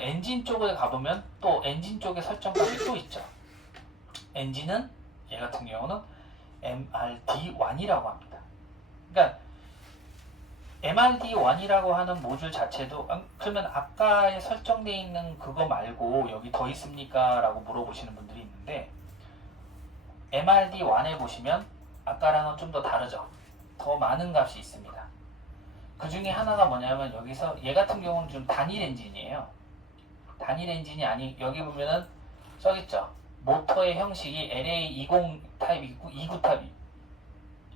엔진 쪽에 가보면 또 엔진 쪽의 설정값이 또 있죠. 엔진은 얘 같은 경우는 MRD1이라고 합니다. 그러니까 MRD1이라고 하는 모듈 자체도 그러면 아까에 설정되어 있는 그거 말고 여기 더 있습니까? 라고 물어보시는 분들이 있는데 MRD1에 보시면 아까랑은 좀 더 다르죠. 더 많은 값이 있습니다. 그 중에 하나가 뭐냐면 여기서 얘 같은 경우는 좀 단일 엔진이에요. 단일 엔진이 아니 여기 보면은 써있죠. 모터의 형식이 LA20 타입이 있고 29 타입이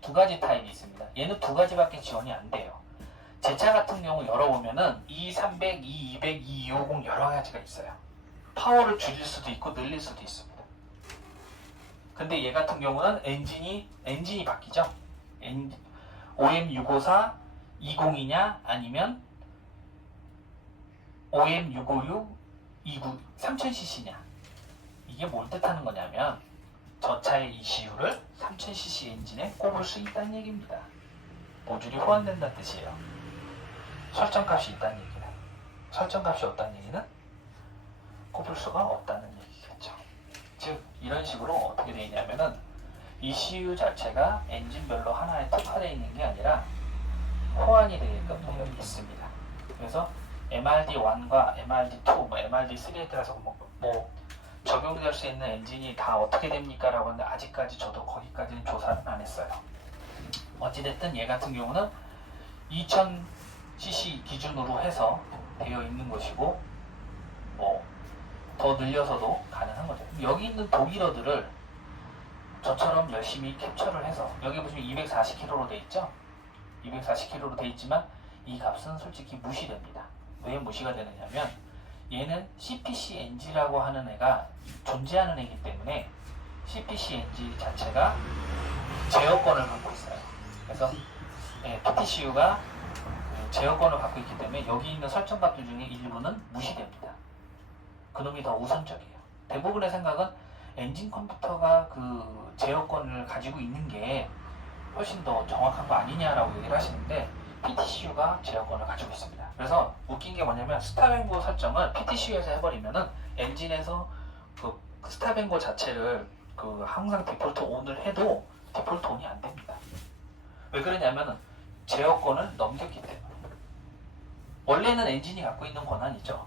두 가지 타입이 있습니다. 얘는 두 가지밖에 지원이 안 돼요. 제 차 같은 경우 열어보면은 E300, E200, E250 여러 가지가 있어요. 파워를 줄일 수도 있고 늘릴 수도 있습니다. 근데 얘 같은 경우는 엔진이 바뀌죠. OM654 20이냐 아니면 OM656 29 3000cc냐 이게 뭘 뜻하는 거냐면 저 차의 ECU를 3000cc 엔진에 꼽을 수 있다는 얘기입니다. 모듈이 호환된다는 뜻이에요. 설정값이 있다는 얘기는 설정값이 없다는 얘기는 꼽을 수가 없다는 얘기겠죠. 즉 이런 식으로 어떻게 되어 있냐면은 ECU 자체가 엔진별로 하나에 특화되어 있는 게 아니라 호환이 되게끔 되어 있습니다. 그래서 MRD1과 MRD2, MRD3에 따라서 뭐 적용될 수 있는 엔진이 다 어떻게 됩니까? 라고 하는데 아직까지 저도 거기까지는 조사는 안 했어요. 어찌됐든 얘 같은 경우는 2000cc 기준으로 해서 되어 있는 것이고 뭐 더 늘려서도 가능한 거죠. 여기 있는 독일어들을 저처럼 열심히 캡처를 해서 여기 보시면 240km로 돼 있죠? 240km로 돼 있지만 이 값은 솔직히 무시됩니다. 왜 무시가 되느냐면 얘는 CPCNG라고 하는 애가 존재하는 애이기 때문에 CPCNG 자체가 제어권을 갖고 있어요. 그래서 PTCU가 제어권을 갖고 있기 때문에 여기 있는 설정값들 중에 일부는 무시됩니다. 그놈이 더 우선적이에요. 대부분의 생각은 엔진 컴퓨터가 그 제어권을 가지고 있는 게 훨씬 더 정확한 거 아니냐라고 얘기를 하시는데 PTCU가 제어권을 가지고 있습니다. 그래서 웃긴 게 뭐냐면 스탑앤고 설정을 PTCU에서 해버리면은 엔진에서 그 스탑앤고 자체를 그 항상 디폴트 온을 해도 디폴트 온이 안 됩니다. 왜 그러냐면은 제어권을 넘겼기 때문에. 원래는 엔진이 갖고 있는 권한이죠.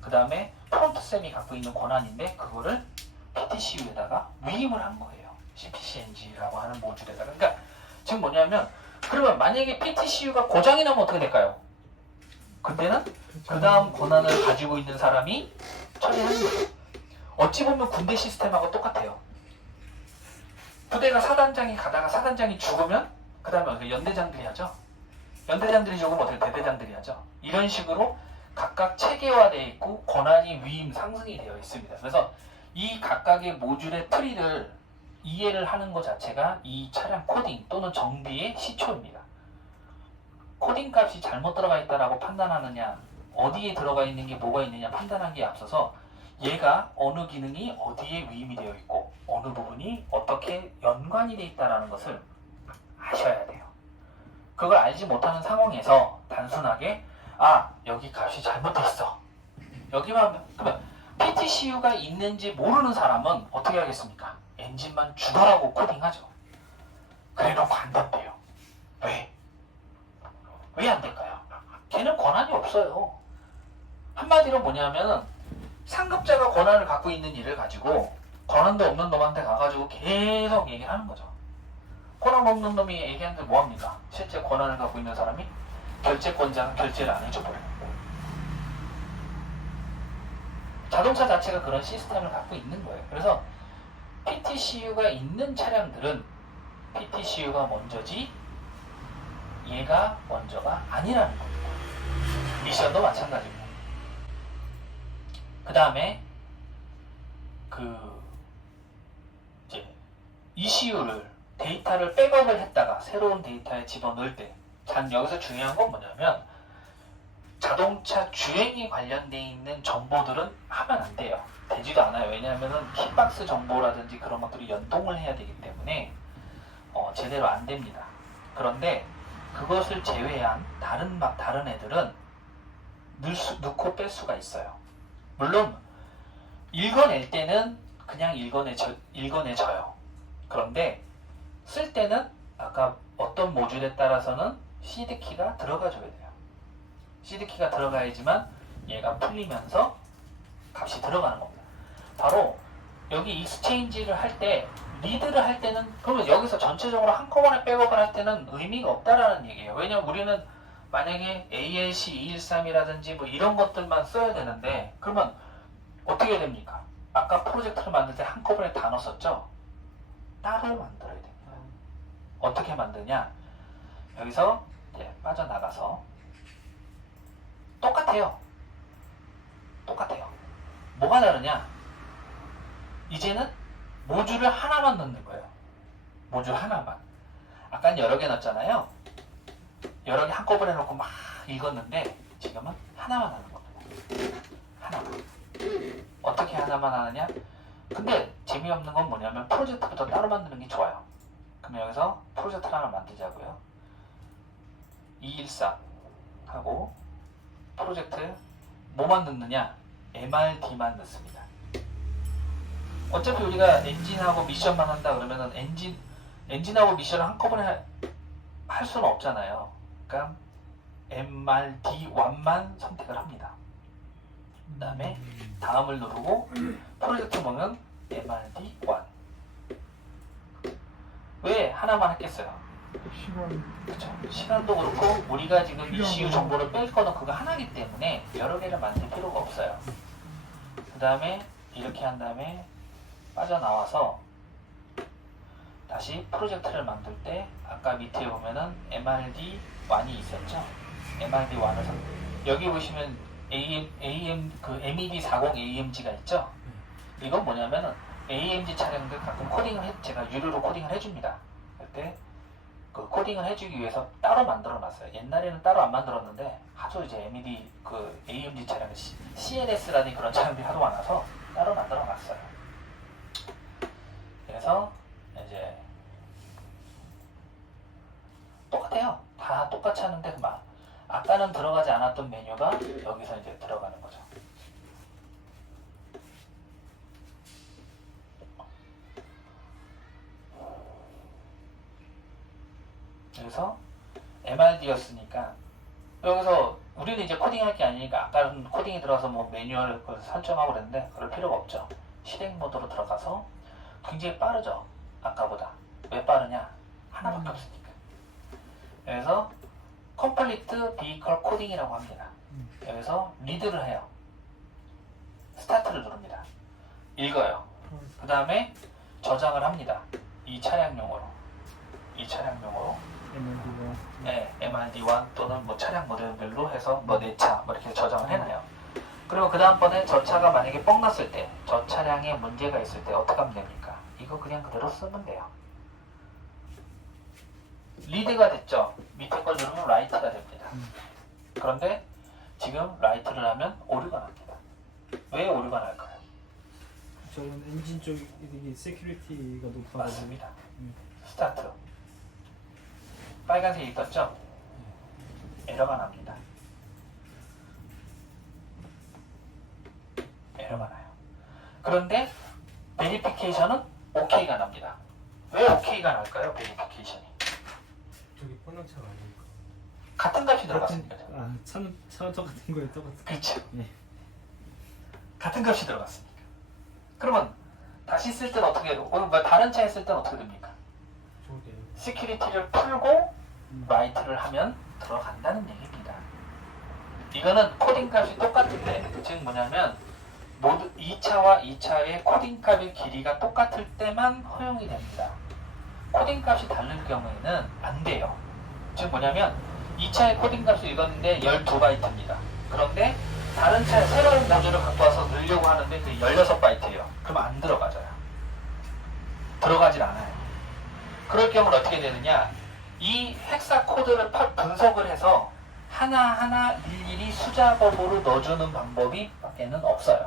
그 다음에 프론트셈이 갖고 있는 권한인데 그거를 PTCU에다가 위임을 한 거예요. CPCNG라고 하는 모듈에다가. 그러니까 지금 뭐냐면 그러면 만약에 PTCU가 고장이 나면 어떻게 될까요? 그때는 그 다음 권한을 가지고 있는 사람이 처리하는 거예요. 어찌 보면 군대 시스템하고 똑같아요. 부대가 사단장이 가다가 사단장이 죽으면 그 다음에 연대장들이 하죠. 연대장들이 죽으면 어떻게 대대장들이 하죠. 이런 식으로 각각 체계화되어 있고 권한이 위임 상승이 되어 있습니다. 그래서 이 각각의 모듈의 트리를 이해를 하는 것 자체가 이 차량 코딩 또는 정비의 시초입니다. 코딩 값이 잘못 들어가 있다라고 판단하느냐, 어디에 들어가 있는 게 뭐가 있느냐 판단하기에 앞서서 얘가 어느 기능이 어디에 위임이 되어 있고 어느 부분이 어떻게 연관이 되어 있다는 것을 아셔야 돼요. 그걸 알지 못하는 상황에서 단순하게 여기 값이 잘못돼 있어. 여기만 그러면 PTCU가 있는지 모르는 사람은 어떻게 하겠습니까? 엔진만 죽어라고 코딩하죠. 그래놓고 안 된대요. 왜? 왜 안 될까요? 걔는 권한이 없어요. 한마디로 뭐냐면은 상급자가 권한을 갖고 있는 일을 가지고 권한도 없는 놈한테 가가지고 계속 얘기를 하는 거죠. 권한 없는 놈이 얘기하는데 뭐합니까? 실제 권한을 갖고 있는 사람이 결제권자는 결제를 안 해줘버려요. 자동차 자체가 그런 시스템을 갖고 있는 거예요. 그래서 PTCU가 있는 차량들은 PTCU가 먼저지 얘가 먼저가 아니라는 겁니다. 미션도 마찬가지입니다. 그 다음에 이제 ECU를 데이터를 백업을 했다가 새로운 데이터에 집어넣을 때 여기서 중요한 건 뭐냐면 자동차 주행에 관련되어 있는 정보들은 하면 안 돼요. 되지도 않아요. 왜냐하면 킷박스 정보라든지 그런 것들이 연동을 해야 되기 때문에 제대로 안 됩니다. 그런데 그것을 제외한 다른 애들은 넣고 뺄 수가 있어요. 물론 읽어낼 때는 그냥 읽어내져요. 그런데 쓸 때는 아까 어떤 모듈에 따라서는 시드키가 들어가줘야 돼요. 시드키가 들어가야지만 얘가 풀리면서 값이 들어가는 겁니다. 바로 여기 익스체인지를 할 때, 리드를 할 때는, 그러면 여기서 전체적으로 한꺼번에 백업을 할 때는 의미가 없다라는 얘기예요. 왜냐면 우리는 만약에 ALC 213이라든지 뭐 이런 것들만 써야 되는데, 그러면 어떻게 해야 됩니까? 아까 프로젝트를 만들 때 한꺼번에 다 넣었었죠? 따로 만들어야 됩니다. 어떻게 만드냐? 여기서 이제 빠져나가서 똑같아요. 뭐가 다르냐? 이제는 모듈을 하나만 넣는 거예요. 모듈 하나만. 아까 여러 개 넣었잖아요. 여러 개 한꺼번에 넣고 막 읽었는데 지금은 하나만 하는 겁니다. 하나만. 어떻게 하나만 하느냐? 근데 재미없는 건 뭐냐면 프로젝트부터 따로 만드는 게 좋아요. 그럼 여기서 프로젝트를 하나 만들자고요. 213 하고 프로젝트 뭐만 넣느냐? MRD만 넣습니다. 어차피 우리가 엔진하고 미션만 한다 그러면은 엔진하고 미션을 한꺼번에 할 수는 없잖아요. 그러니까 MRD1만 선택을 합니다. 그 다음에 다음을 누르고 프로젝트 보면 MRD1. 왜 하나만 했겠어요? 그렇죠. 시간도 그렇고 우리가 지금 ECU 정보를 뺄 거는 그거 하나이기 때문에 여러 개를 만들 필요가 없어요. 그 다음에 이렇게 한 다음에 빠져나와서 다시 프로젝트를 만들 때 아까 밑에 보면은 MRD1이 있었죠. MRD1을 여기 보시면 MED40 AMG가 있죠. 이건 뭐냐면은 AMG 차량들 가끔 제가 유료로 코딩을 해줍니다. 그때 그 코딩을 해주기 위해서 따로 만들어놨어요. 옛날에는 따로 안 만들었는데 하도 이제 MED AMG 차량 CLS라는 그런 차량들이 하도 많아서 따로 만들어놨어요. 그래서 이제 똑같아요. 다 똑같이 하는데 아까는 들어가지 않았던 메뉴가 여기서 이제 들어가는 거죠. 그래서 MRD였으니까 여기서 우리는 이제 코딩할 게 아니니까 아까는 코딩이 들어가서 뭐 매뉴얼 설정하고 그랬는데 그럴 필요가 없죠. 실행 모드로 들어가서 굉장히 빠르죠. 아까보다. 왜 빠르냐? 하나밖에 없으니까. 그래서 컴플리트 비이컬 코딩이라고 합니다. 여기서 리드를 해요. 스타트를 누릅니다. 읽어요. 그 다음에 저장을 합니다. 이 차량용으로. 네, MRD1 또는 뭐 차량 모델별로 해서 뭐 내 차 뭐 이렇게 저장을 해놔요. 그리고 그 다음번에 저 차가 만약에 뻥 났을 때, 저 차량에 문제가 있을 때 어떻게 하면 됩니까? 이거 그냥 그대로 쓰면 돼요. 리드가 됐죠? 밑에 걸 누르면 라이트가 됩니다. 그런데 지금 라이트를 하면 오류가 납니다. 왜 오류가 날까요? 저건 엔진 쪽 이게 세큐리티가 높아서. 맞습니다. 스타트. 빨간색이 떴죠? 에러가 납니다. 에러가 나요. 그런데 베리피케이션은 OK가 납니다. 왜 OK가 날까요? 베리피케이션이. 저기 뻔한차가 아니니까. 같은 값이 들어갔으니까. 차는 똑같은 거예요, 똑같은. 그렇죠. 네. 같은 값이 들어갔으니까. 그러면 다시 쓸 때는 어떻게 해요? 다른 차에 쓸 때는 어떻게 됩니까? 저게. 시큐리티를 풀고 라이트를 하면 들어간다는 얘기입니다. 이거는 코딩 값이 똑같은데 즉 뭐냐면 모두 이 차와 이 차의 코딩 값의 길이가 똑같을 때만 허용이 됩니다. 코딩 값이 다를 경우에는 안 돼요. 즉 뭐냐면 이 차의 코딩 값을 읽었는데 12바이트입니다. 그런데 다른 차에 새로운 모듈을 갖고 와서 넣으려고 하는데 그 16바이트예요. 그럼 안 들어가져요. 들어가질 않아요. 그럴 경우는 어떻게 되느냐? 이 헥사 코드를 분석을 해서 하나하나 일일이 수작업으로 넣어주는 방법이 밖에는 없어요.